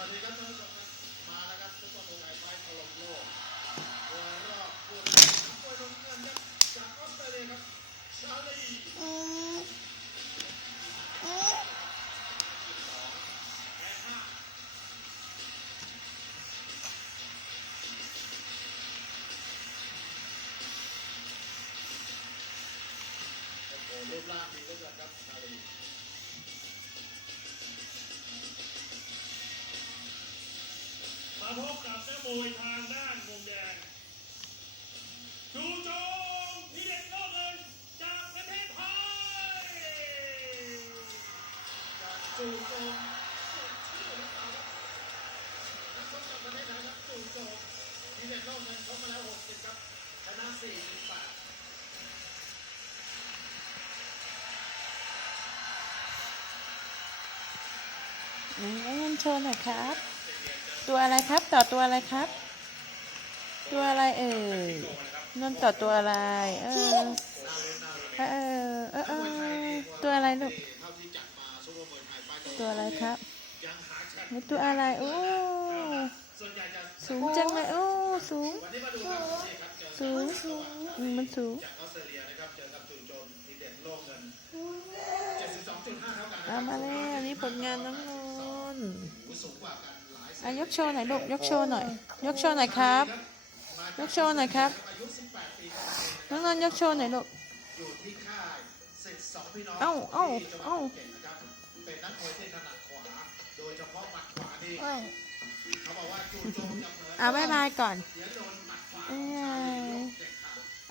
วัสดีครับท่านผู้ชมครับมาแล้วครับทุกคนมวยไทยไฟถล่มโลกวยรอบคู่ที่สามมวยลงเงินครับจากออสเตรเลียครับชาลีรูปร่างดีเหลือเกินครับชาลี มาพบกับนักมวยทางด้านมุมแดงชูโจงที่เด็ดโลกเลยจากประเทศไทยจากจู่โจมสุดชื่อหรือเปล่าครับนักชกจากประเทศไทยครับจูโจมทีเด็ดโลกเงินชกมาแล้ว60ครับชนะ48ไหนเอาเงินโชว์หน่อยครับ ตัวอะไรครับ ต่อตัวอะไรครับ ตัวอะไรเอ่ยนนต่อตัวอะไร เออเออเออเออตัวอะไรลูกตัวอะไรครับนี่ตัวอะไรโอ้สูงจังเลยโอ้สูงสูงสูงมันสูงเอามาแล้วนี่ผลงานน้อง อะยกโชว์หน่อยลูกยกโชว์หน่อย ยกโชว์หน่อยครับ ยกโชว์หน่อยครับอายุ18ปีน้องนนท์ยกโชว์หน่อยลูกอยู่ที่ค่ายสิทธิ์สองพี่น้องเอ้าเอ้าที่จังหวัดเอ้าภูเก็ตนะครับเป็นนักมวยที่ถนัดขวาโดยเฉพาะหมัดขวานี่เขาบอกว่าจู่โจมจะเผลออะบ๊ายบายก่อน